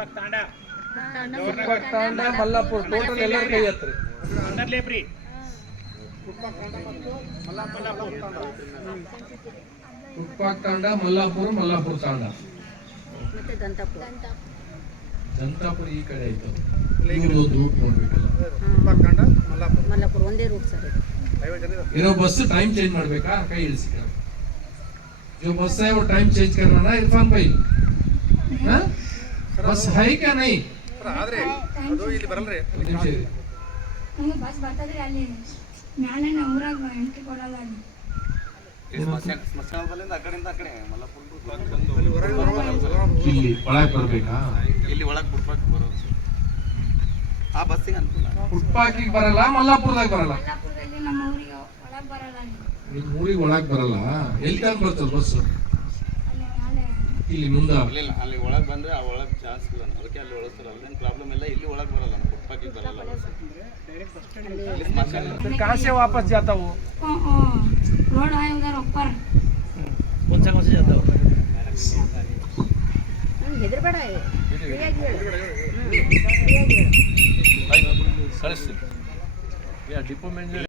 ಪಕ್ಕ ತಾಂಡ ಕುಪ್ಪಾಕ್ ತಾಂಡ ಮಲ್ಲಾಪುರ ಟೋಟಲ್ ಎಲ್ಲರ ಕೈ ಹತ್ರಿ ಅಂದರ್ ಲೇಪ್ರಿ ಕುಪ್ಪಾಕ್ ತಾಂಡ ಮಲ್ಲಾಪುರ ಮಲ್ಲಾಪುರ ತಾಂಡ ಮತ್ತೆ ದಂತಪುರ ಜನತಾಪುರ ಈ ಕಡೆ ಆಯ್ತು ಇವ್ರದ್ದು ರೂಟ್ ನೋಡ್ಬೇಕಲ್ಲ ಮಲ್ಲಾಪುರ ಒಂದೇ ರೂಟ್ ಸರ್ ಇದು इनो बस टाइम चेंज ಮಾಡ್ಬೇಕಾ ಕೈ ಇಳಿಸಿ जो बस है वो टाइम चेंज करना ना इरफान भाई हाँ? ಬಸ್ ಹೈಕ ನೈ ಆದ್ರೆ ಅದು ಇಲ್ಲಿ ಬರಲ್ರಿ. ನಮಗೆ ಬಸ್ ಬರ್ತದ್ರಿ ಅಲ್ಲಿ. ಮ್ಯಾಲೆ ಎಂಟ್ರಿ ಕೊಡಲ್ಲ ಅಲ್ಲಿ. ಒಳಗೆ ಒಳಗೆ ಬರೋದು ಆ ಬಸ್ಸಿಗೆ ಬರಲ್ಲ ಮಲ್ಲಾಪುರದಾಗ ಬರಲ್ಲ? ಊರಿಗೆ ಒಳಗೆ ಎಲ್ಲಿ ತನಕ ಬಸ್ ಬಸ್ಸು? ಇಲ್ಲಿ ಮುಂದೆ? ಇಲ್ಲ ಅಲ್ಲಿ ಒಳಗೆ ಬಂದರೆ ಆ ಒಳಗೆ ಚಾನ್ಸ್ ಇಲ್ಲ ಅದಕ್ಕೆ ಅಲ್ಲಿ ಒಳಗೆ ಸರ್ ಪ್ರಾಬ್ಲಮ್ ಇಲ್ಲ. ಇಲ್ಲಿ ಒಳಗೆ ಬರಲ್ಲ ಫುಟ್ಪಾಕಿ ಬರಲ್ಲ. कहाँ से वापस जाता वो रोड है ಡಿಪೋ ಮ್ಯಾನೇಜರ್